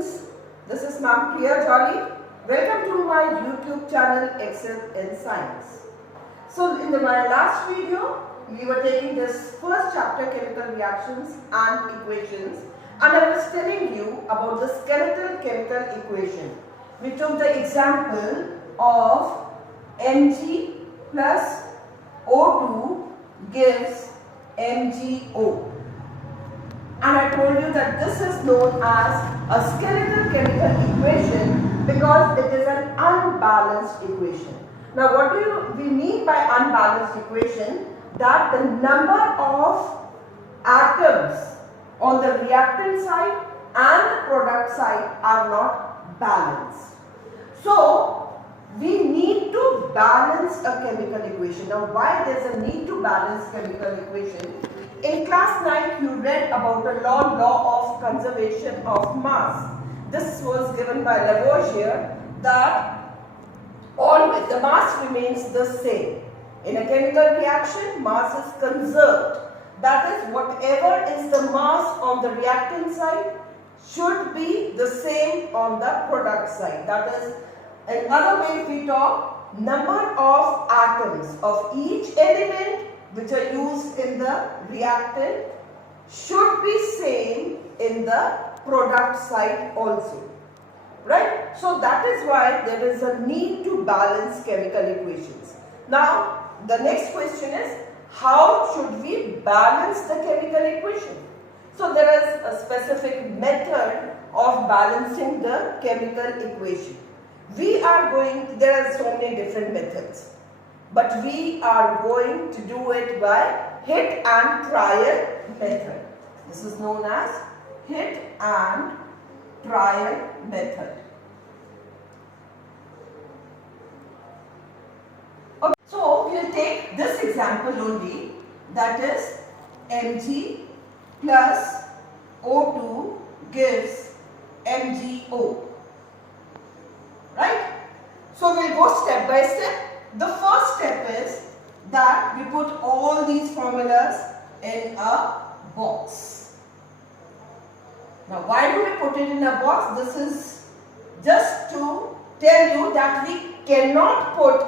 students, this is Ma'am Priya Jolly. Welcome to my YouTube channel Excel in Science. So in my last video, we were taking this first chapter, chemical reactions and equations, and I was telling you about the skeletal chemical equation. We took the example of Mg plus O2 gives MgO. And I told you that this is known as a skeletal chemical equation because it is an unbalanced equation. Now what do we mean by unbalanced equation? That the number of atoms on the reactant side and the product side are not balanced. So we need to balance a chemical equation. Now why there is a need to balance chemical equation? In class 9 you read about the law of conservation of mass. This was given by Lavoisier that always the mass remains the same. In a chemical reaction, mass is conserved. That is, whatever is the mass on the reactant side should be the same on the product side. That is, another way if we talk, number of atoms of each element which are used in the reactant should be same in the product side also. Right? So that is why there is a need to balance chemical equations. Now, the next question is, how should we balance the chemical equation? So there is a specific method of balancing the chemical equation. There are so many different methods, but we are going to do it by hit and trial method. This is known as hit and trial method. Okay, so we will take this example only, that is Mg plus O2 gives MgO. Right? So we will go step by step. The first step is that we put all these formulas in a box. Now why do we put it in a box? This is just to tell you that we cannot put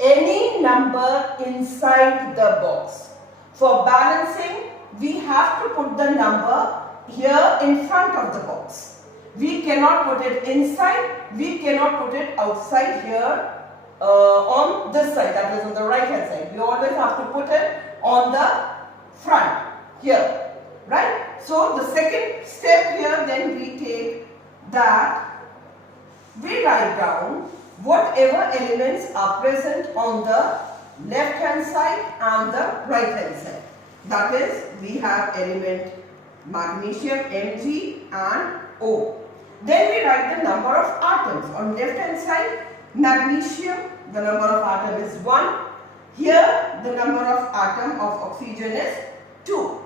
any number inside the box. For balancing, we have to put the number here in front of the box. We cannot put it inside, we cannot put it outside here on this side, that is on the right hand side. We always have to put it on the front here, right? So the second step here, then we take that we write down whatever elements are present on the left hand side and the right hand side. That is, we have element magnesium Mg and O. Then we write the number of atoms. On left hand side, magnesium, the number of atom is 1. Here the number of atom of oxygen is 2.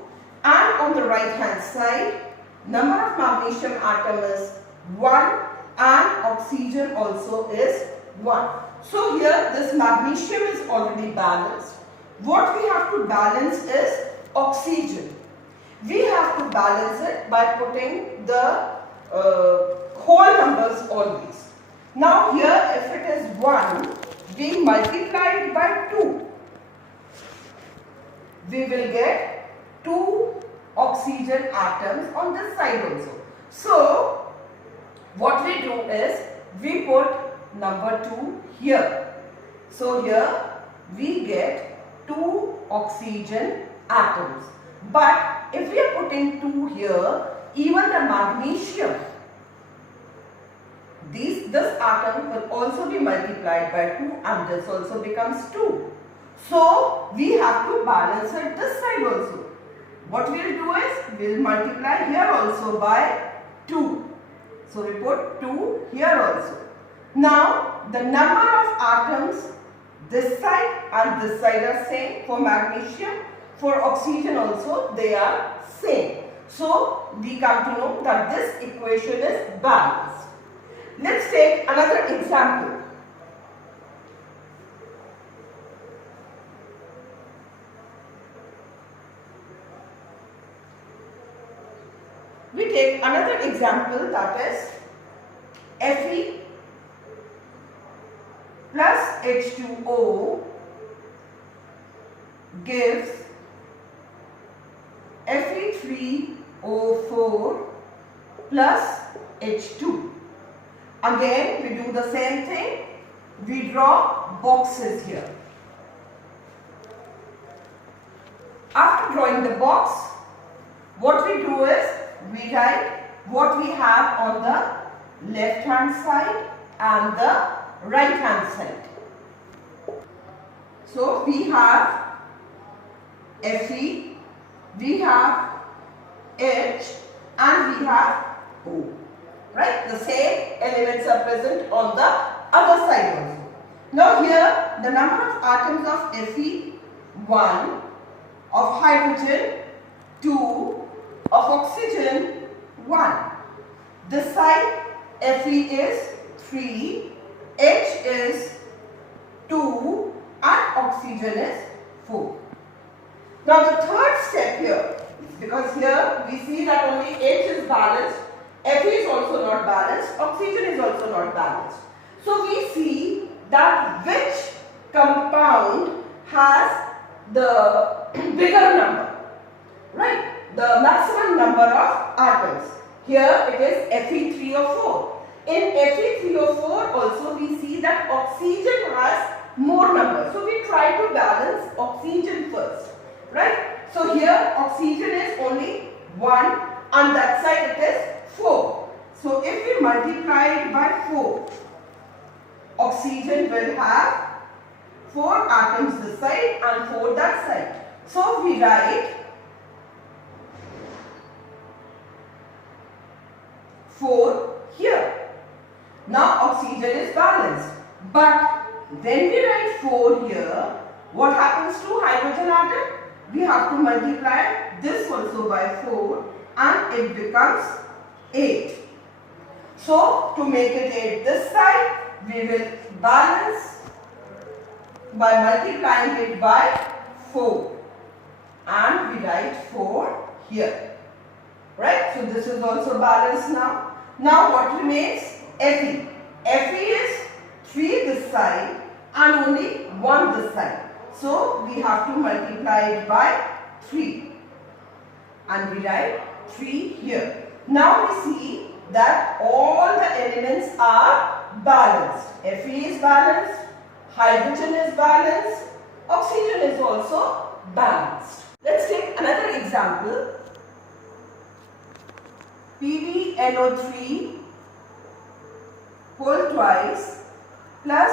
And on the right hand side, number of magnesium atom is 1 and oxygen also is 1. So here this magnesium is already balanced. What we have to balance is oxygen. We have to balance it by putting the whole numbers always. Now here if it is 1, we multiply it by 2. We will get 2 oxygen atoms on this side also. So what we do is we put number 2 here. So here we get 2 oxygen atoms. But if we are putting 2 here, even the magnesium, this atom will also be multiplied by 2 and this also becomes 2. So we have to balance it this side also. What we will do is we will multiply here also by 2. So we put 2 here also. Now the number of atoms this side and this side are same for magnesium. For oxygen also they are same. So we come to know that this equation is balanced. Let's take another example. We take take another example, that is Fe plus H2O gives Fe3O4 plus H2. Again, we do the same thing. We draw boxes here. After drawing the box, what we do is we write what we have on the left hand side and the right hand side. So we have Fe, we have H and we have O. Right? The same elements are present on the other side also. Now here the number of atoms of Fe, 1, of hydrogen, 2, of oxygen, 1. This side Fe is 3, H is 2 and oxygen is 4. Now the third step here, because here we see that only H is balanced, Fe is also not balanced, oxygen is also not balanced. So we see that which compound has the bigger number, right? The maximum number of atoms. Here it is Fe3O4. In Fe3O4 also we see that oxygen has more number. So we try to balance oxygen first, right? So here oxygen is only 1 and that side it is 4. So if we multiply it by 4, oxygen will have 4 atoms this side and 4 that side. So we write 4 here. Now oxygen is balanced. But when we write 4 here, what happens to hydrogen atom? We have to multiply this also by 4 and it becomes 8. So to make it 8 this side, we will balance by multiplying it by 4 and we write 4 here. Right? So this is also balanced now. Now what remains? Fe. Fe is 3 this side and only 1 this side. So we have to multiply it by 3 and we write 3 here. Now we see that all the elements are balanced. Fe is balanced, hydrogen is balanced, oxygen is also balanced. Let's take another example. PbNO3 whole twice plus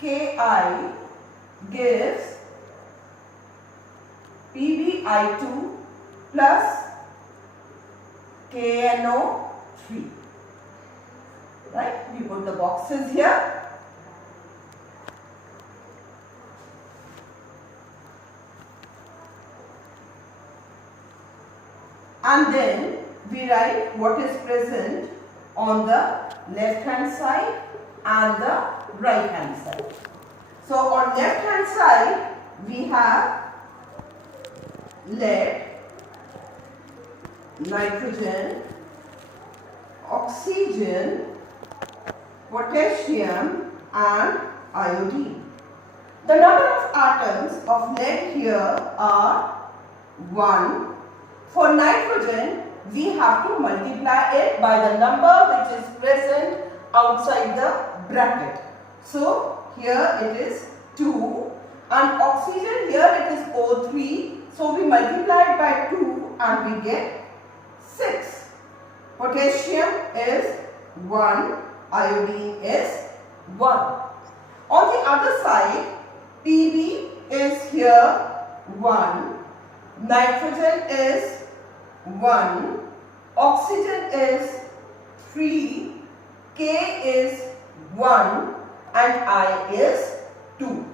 Ki gives PbI2 plus KNO3. Right? We put the boxes here. And then we write what is present on the left hand side and the right hand side. So on left hand side we have lead, nitrogen, oxygen, potassium and iodine. The number of atoms of lead here are 1. For nitrogen, we have to multiply it by the number which is present outside the bracket. So here it is 2 and oxygen here it is O3. So we multiply it by 2 and we get 6. Potassium is 1, iodine is 1. On the other side, Pb is here 1, nitrogen is 1, oxygen is 3, K is 1 and I is 2.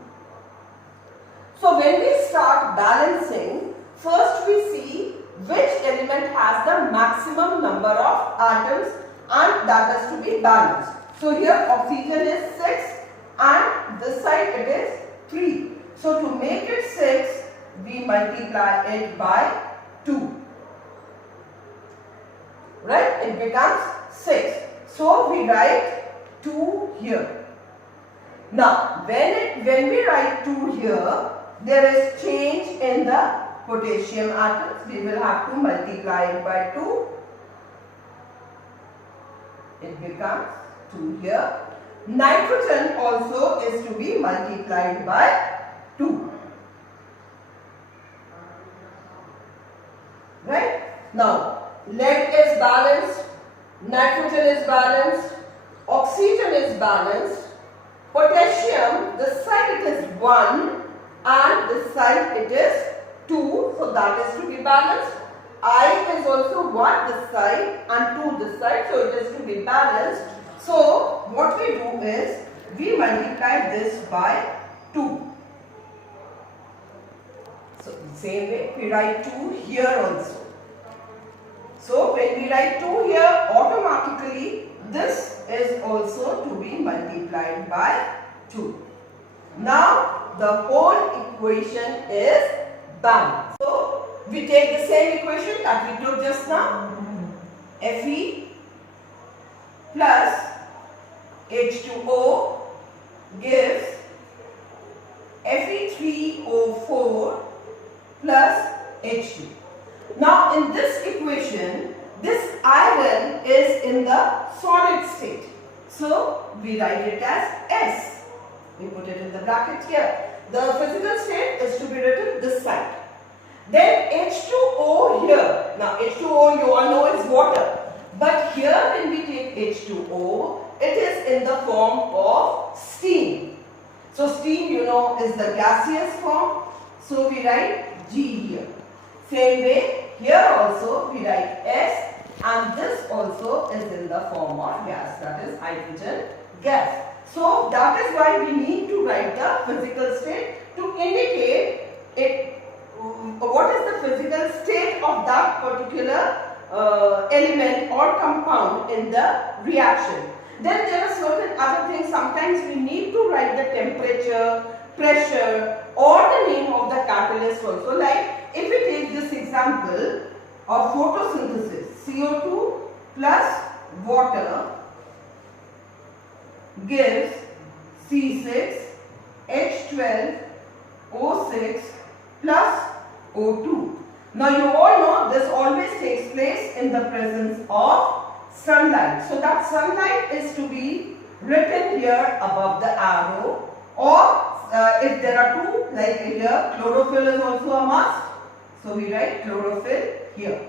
So when we start balancing, first we see which element has the maximum number of atoms and that has to be balanced. So here oxygen is 6 and this side it is 3. So to make it 6, we multiply it by 2. right? It becomes 6. So we write 2 here. Now when we write 2 here, there is change in the potassium atoms. We will have to multiply it by 2. It becomes 2 here. Nitrogen also is to be multiplied by 2. Right? Now, lead is balanced, nitrogen is balanced, oxygen is balanced, potassium, this side it is 1 and this side it is 2, so that is to be balanced. I is also 1 this side and 2 this side, so it is to be balanced. So what we do is we multiply this by 2. So same way we write 2 here also. So when we write 2 here, automatically this is also to be multiplied by 2. Now the whole equation is balanced. So we take the same equation that we took just now. Fe plus H2O gives Fe3O4 plus H2. Now in this equation, this iron is in the solid state. So we write it as S. We put it in the bracket here. The physical state is to be written this side. Then H2O here. Now H2O you all know is water. But here when we take H2O, it is in the form of steam. So steam you know is the gaseous form. So we write G here. Same way here also we write S, and this also is in the form of gas, that is hydrogen gas. So that is why we need to write the physical state to indicate it. What is the physical state of that particular element or compound in the reaction. Then there are certain other things. Sometimes we need to write the temperature, pressure or the name of the catalyst also. Like if we take this example of photosynthesis, CO2 plus water gives C6 H12O6 plus O2. Now you all know this always takes place in the presence of sunlight. So that sunlight is to be written here above the arrow, or if there are two, like here chlorophyll is also a must. So we write chlorophyll here.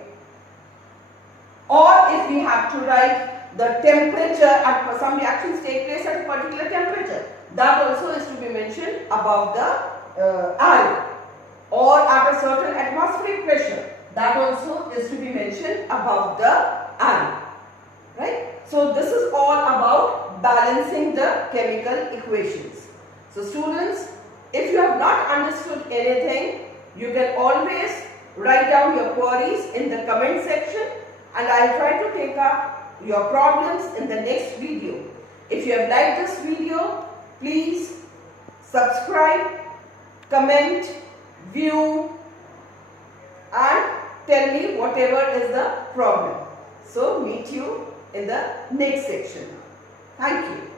Or if we have to write the temperature, at some reactions take place at a particular temperature, that also is to be mentioned above the arrow. Or at a certain atmospheric pressure, that also is to be mentioned above the arrow. Right? So this is all about balancing the chemical equations. So students, if you have not understood anything, you can always write down your queries in the comment section, and I will try to take up your problems in the next video. If you have liked this video, please subscribe, comment, view and tell me whatever is the problem. So meet you in the next section. Thank you.